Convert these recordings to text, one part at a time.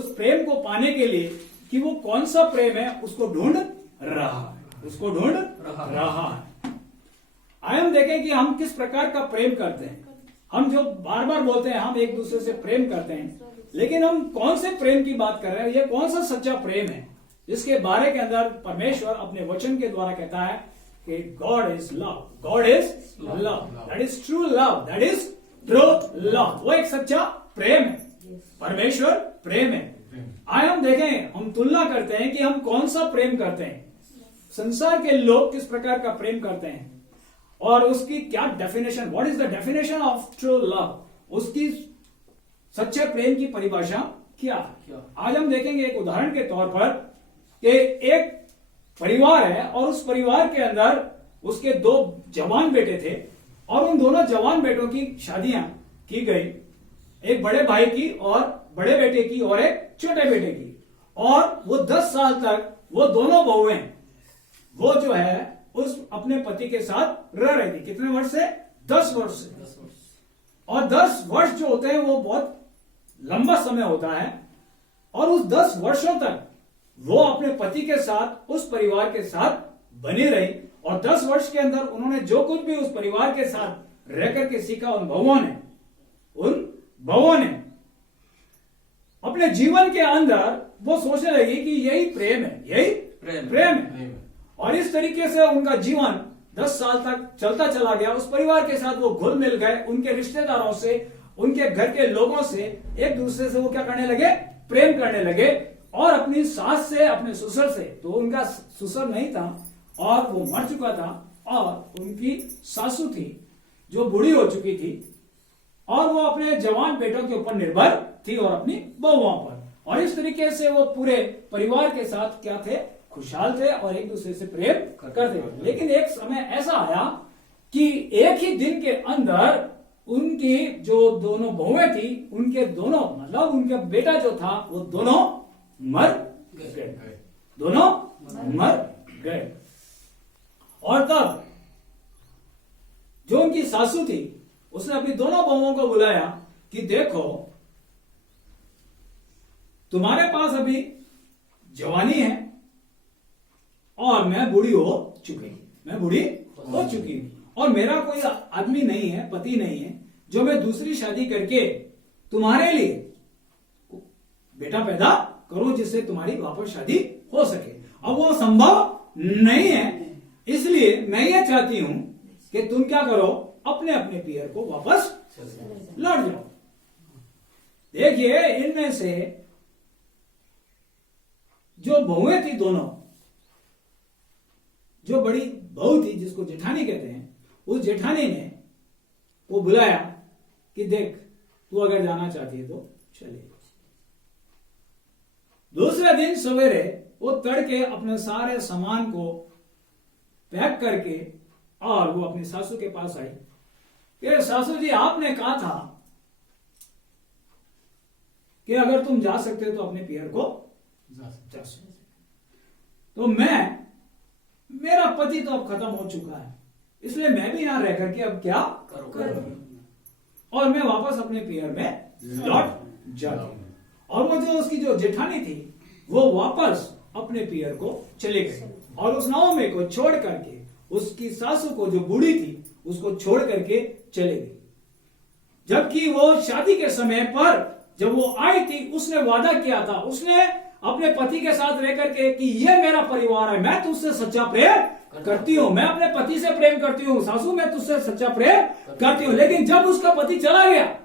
उस प्रेम को पाने के लिए कि वो कौन सा प्रेम है उसको ढूंढ रहा है, उसको ढूंढ रहा है। आइए हम देखें कि हम किस प्रकार का प्रेम करते हैं। हम जो बार बार बोलते हैं हम एक दूसरे से प्रेम करते हैं, लेकिन हम कौन से प्रेम की बात कर रहे हैं, ये कौन सा सच्चा प्रेम है जिसके बारे के अंदर परमेश्वर अपने वचन के द्वारा कहता है कि God is love, God is love, that is true love, that is true love. वो एक सच्चा प्रेम है, परमेश्वर प्रेम है। आइए हम देखें, हम तुलना करते हैं कि हम कौन सा प्रेम करते हैं, संसार के लोग किस प्रकार का प्रेम करते हैं और उसकी क्या definition, what is the definition of true love, उसकी सच्चे प्रेम की परिभाषा क्या है। आज हम देखेंगे एक उदाहरण के तौर पर कि एक परिवार है और उस परिवार के अंदर उसके दो जवान बेटे थे और उन दोनों जवान बेटों की शादियां की गई, एक बड़े भाई की और बड़े बेटे की और एक छोटे बेटे की। और वो 10 साल तक वो दोनों बहुएं वो जो है उस अपने पति के साथ रह रही थी। कितने वर्ष से? 10 वर्ष से। और 10 वर्ष जो होते हैं वो बहुत लंबा समय होता है और उस 10 वर्षों तक वो अपने पति के साथ उस परिवार के साथ बनी रही और 10 वर्ष के अंदर उन्होंने जो कुछ भी उस परिवार के साथ रह करके सीखा उन बहुओं ने अपने जीवन के अंदर वो सोचने लगी कि यही प्रेम है, यही प्रेम है। और इस तरीके से उनका जीवन 10 साल तक चलता चला गया। उस परिवार के साथ वो घुल मिल गए, उनके रिश्तेदारों से, उनके घर के लोगों से एक दूसरे से वो क्या करने लगे? प्रेम करने लगे। और अपनी सास से, अपने ससुर से, तो उनका ससुर नहीं था और वो मर चुका था और उनकी सासू थी जो बूढ़ी हो चुकी थी और वो अपने जवान बेटों के ऊपर निर्भर थी और अपनी बहुओं पर। और इस तरीके से वो पूरे परिवार के साथ क्या थे? खुशहाल थे और एक दूसरे से प्रेम करते थे। लेकिन एक समय ऐसा आया कि एक ही दिन के अंदर उनकी जो दोनों बहुएं थी, उनके दोनों मतलब उनका बेटा जो था वो दोनों मर गए, दोनों मर गए। और तब जो उनकी सासू थी उसने अपनी दोनों बहुओं को बुलाया कि देखो तुम्हारे पास अभी जवानी है और मैं बूढ़ी हो चुकी हूं और मेरा कोई आदमी नहीं है, पति नहीं है जो मैं दूसरी शादी करके तुम्हारे लिए बेटा पैदा करूं जिससे तुम्हारी वापस शादी हो सके। अब वो संभव नहीं है, इसलिए मैं ये चाहती हूं कि तुम क्या करो, अपने अपने पियर को वापस लौट जाओ। देखिए इनमें से जो बहुएं थी दोनों, जो बड़ी बहू थी जिसको जेठानी कहते हैं, उस जेठानी ने वो बुलाया कि देख तू अगर जाना चाहती है तो चले। दूसरे दिन सवेरे वो तड़के अपने सारे सामान को पैक करके और वो अपनी सासू के पास आई कि सासू जी आपने कहा था कि अगर तुम जा सकते हो तो अपने पियर को जा सकते। तो मेरा पति तो अब खत्म हो चुका है, इसलिए मैं भी यहां रह करके अब क्या करूं और मैं वापस अपने पियर में लौट जाती। और वो जो उसकी जो जेठानी थी वो वापस अपने पियर को चले गए और उस नवमी को छोड़ करके उसकी सासू को जो बूढ़ी थी उसको छोड़ करके चले गई। जबकि वो शादी के समय पर जब वो आई थी उसने वादा किया था, उसने अपने पति के साथ रह करके कि ये मेरा परिवार है, मैं तुझसे सच्चा प्रेम करती हूँ, मैं अपने पति से प्रेम करती हूँ, सासू मैं तुझसे सच्चा प्रेम करती हूँ। लेकिन जब उसका पति चला गया,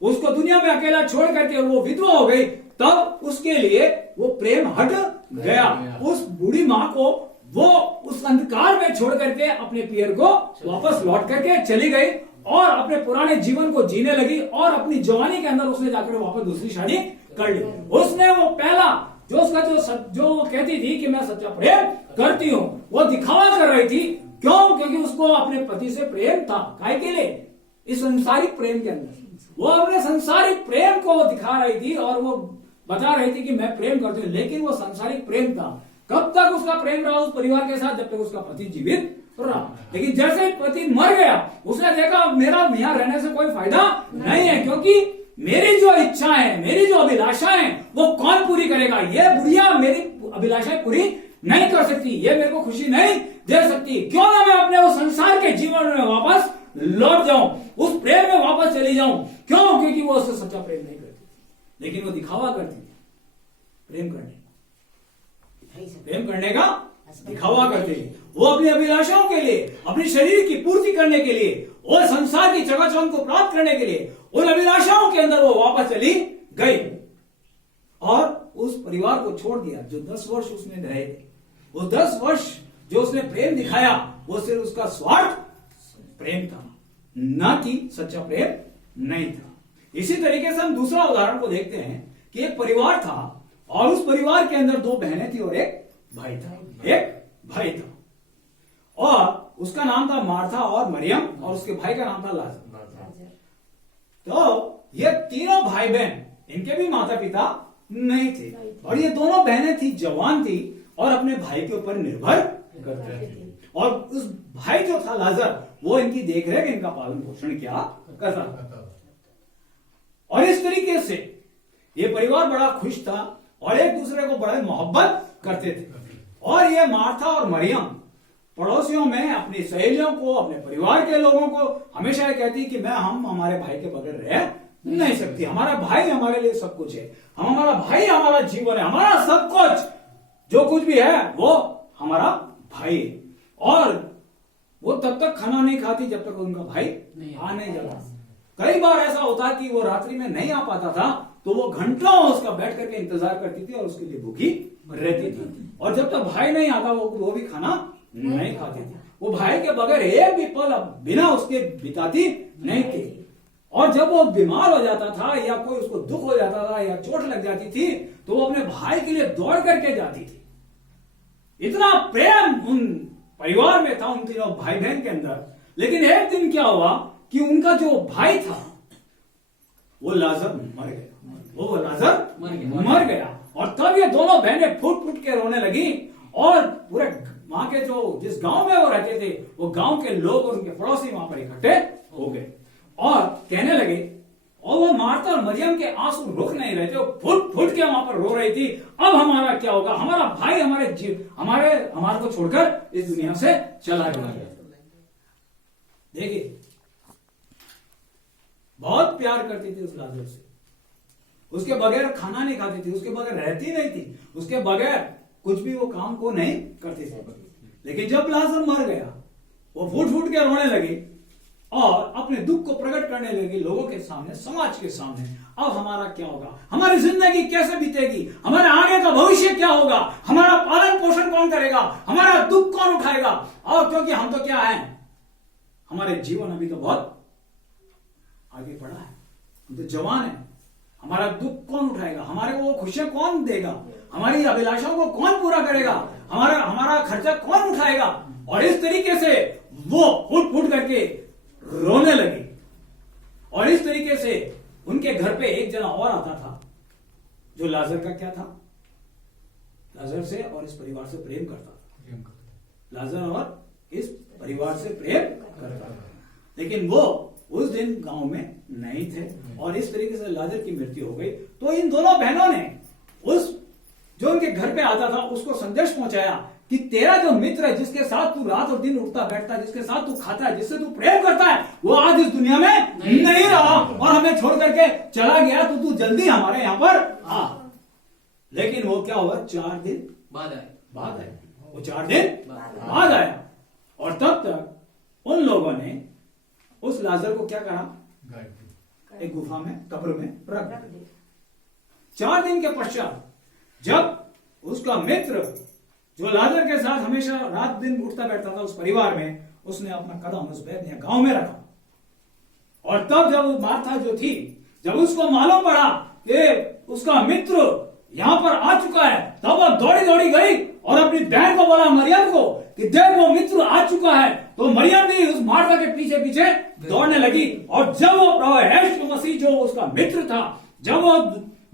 उसको दुनिया में अकेला छोड़ करके वो विधवा हो गई, तब उसके लिए वो प्रेम हट गया। उस बूढ़ी माँ को वो उस अंधकार में छोड़ करके अपने पियर को वापस लौट करके चली गई और अपने पुराने जीवन को जीने लगी और अपनी जवानी के अंदर उसने जाकर वापस दूसरी शादी कर ली। उसने वो पहला जो उसका जो कहती थी कि मैं सच्चा प्रेम करती हूँ, वो दिखावा कर रही थी। क्यों? क्योंकि उसको अपने पति से प्रेम था। काय के लिए? इस संसारिक प्रेम के अंदर वो अपने संसारिक प्रेम को दिखा रही थी और वो बता रही थी कि मैं प्रेम करती हूँ, लेकिन वो संसारिक प्रेम था। कब तक उसका प्रेम रहा उस परिवार के साथ? जब तक उसका पति जीवित रहा। लेकिन जैसे पति मर गया उसने देखा मेरा यहाँ रहने से कोई फायदा नहीं है, क्योंकि मेरी जो इच्छाएं, मेरी जो अभिलाषाएं, वो कौन पूरी करेगा? ये बुढ़िया मेरी अभिलाषाएं पूरी नहीं कर सकती, ये मेरे को खुशी नहीं दे सकती। क्यों ना मैं अपने वो संसार के जीवन में वापस लौट जाऊं, उस प्रेम में वापस चली जाऊं। क्यों? क्योंकि वो उससे सच्चा प्रेम नहीं करती, लेकिन वो दिखावा करती थी प्रेम करने का दिखावा करते थे। वो अपनी अभिलाषाओं के लिए, अपने शरीर की पूर्ति करने के लिए और संसार की चकाचौंध को प्राप्त करने के लिए उन अभिलाषाओं के अंदर वो वापस चली गई और उस परिवार को छोड़ दिया जो 10 वर्ष उसने रहे थे। वो 10 वर्ष जो उसने प्रेम दिखाया, वो सिर्फ उसका स्वार्थ प्रेम था, ना कि सच्चा प्रेम नहीं था। इसी तरीके से हम दूसरा उदाहरण को देखते हैं कि एक परिवार था और उस परिवार के अंदर 2 बहनें थी और एक भाई था। और उसका नाम था मार्था और मरियम और उसके भाई का नाम था लाजर। तो ये तीनों भाई बहन, इनके भी माता पिता नहीं थे और ये दोनों बहनें थी, जवान थी और अपने भाई के ऊपर निर्भर करते थे। और उस भाई जो था लाजर, वो इनकी देखरेख, इनका पालन पोषण क्या करता था। और इस तरीके से ये परिवार बड़ा खुश था और एक दूसरे को बड़े मोहब्बत करते थे। और ये मार्था और मरियम पड़ोसियों में अपनी सहेलियों को, अपने परिवार के लोगों को हमेशा ये कहती कि हम हमारे भाई के बगैर रह नहीं सकती, हमारा भाई हमारे लिए सब कुछ है, हमारा भाई हमारा जीवन है, हमारा सब कुछ, जो कुछ भी है वो हमारा भाई है। और वो तब तक खाना नहीं खाती जब तक उनका भाई आ नहीं जाता। कई बार ऐसा होता कि वो रात्रि में नहीं आ पाता था तो वो घंटों उसका बैठ करके इंतजार करती थी और उसके लिए भूखी रहती थी। और जब तक भाई नहीं आता वो भी खाना नहीं खाती थी। वो भाई के बगैर एक भी पल बिना उसके बिताती नहीं थी। और जब वो बीमार हो जाता था या कोई उसको दुख हो जाता था या चोट लग जाती थी तो वो अपने भाई के लिए दौड़ करके जाती थी। इतना प्रेम उन परिवार में था, उन तीनों भाई बहन के अंदर। लेकिन एक दिन क्या हुआ कि उनका जो भाई था वो लाजर मर गया। और तब ये दोनों बहनें फूट फूट के रोने लगी और पूरे वहां के जो जिस गांव में वो रहते थे वो गांव के लोग और उनके पड़ोसी वहां पर इकट्ठे हो गए और कहने लगे, और वो मार्था और मरियम के आंसू रुक नहीं रहे थे, वो फुट फुट के वहां पर रो रही थी, अब हमारा क्या होगा, हमारा भाई हमारे को छोड़कर इस दुनिया से चला गया। देखिए, बहुत प्यार करती थी उस लाजर से, उसके बगैर खाना नहीं खाती थी, उसके बगैर रहती नहीं थी, उसके बगैर कुछ भी वो काम को नहीं करती थी। लेकिन जब लाजर मर गया वो फूट फूट के रोने लगी और अपने दुख को प्रकट करने लगी लोगों के सामने, समाज के सामने। अब हमारा क्या होगा, हमारी जिंदगी कैसे बीतेगी, हमारे आगे का भविष्य क्या होगा, हमारा पालन पोषण कौन करेगा, हमारा दुख कौन उठाएगा। और क्योंकि हम तो क्या है, हमारे जीवन अभी तो बहुत आगे बढ़ा है, हम तो जवान है, हमारा दुख कौन उठाएगा, हमारे को वो खुशियां कौन देगा, हमारी अभिलाषाओं को कौन पूरा करेगा, हमारा खर्चा कौन उठाएगा। और इस तरीके से वो फूट फूट करके रोने लगी। और इस तरीके से उनके घर पे एक जना और आता था जो लाजर का क्या था, लाजर से और इस परिवार से प्रेम करता था। लाजर और इस परिवार से प्रेम करता था, लेकिन वो उस दिन गांव में नहीं थे और इस तरीके से लाजर की मृत्यु हो गई। तो इन दोनों बहनों ने उस जो उनके घर पे आता था उसको संदेश पहुंचाया कि तेरा जो मित्र है, जिसके साथ तू रात और दिन उठता बैठता है, जिसके साथ तू खाता है, जिससे तू प्रेम करता है, वो आज इस दुनिया में नहीं रहा और हमें छोड़ करके चला गया, तो तू जल्दी हमारे यहां पर आ। लेकिन वो क्या हुआ, 4 दिन बाद आया, वो 4 दिन बाद आया। और तब तक उन लोगों ने उस लाजर को क्या करा, एक गुफा में, कब्र में रख दिया। 4 दिन के पश्चात जब उसका मित्र जो लाजर के साथ हमेशा रात दिन उठता बैठता था उस परिवार में, उसने अपना कदम उस बैतनिय्याह गांव में रखा। और तब जब मार्था जो थी, जब उसको मालूम पड़ा कि उसका मित्र यहां पर आ चुका है, तब वो दौड़ी दौड़ी गई और अपनी बहन को बोला, मरियम को, कि देख वो मित्र आ चुका है। तो मरियम भी उस मार्था के पीछे पीछे दौड़ने लगी। और जब वो प्रभु यीशु मसीह जो उसका मित्र था, जब वो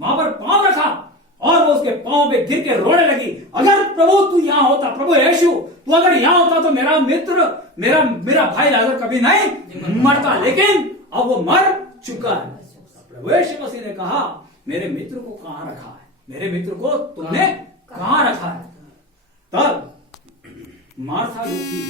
वहां पर पांव रखा और वो उसके पांव पे गिर के रोने लगी, अगर प्रभु तू यहां होता, प्रभु यीशु तू अगर यहां होता तो मेरा मित्र, मेरा भाई लाजर कभी नहीं मरता, लेकिन अब वो मर चुका है। प्रभु यीशु मसीह ने कहा मेरे मित्र को कहां रखा है, मेरे मित्र को तुमने कहां रखा है। तब मार्था रूपी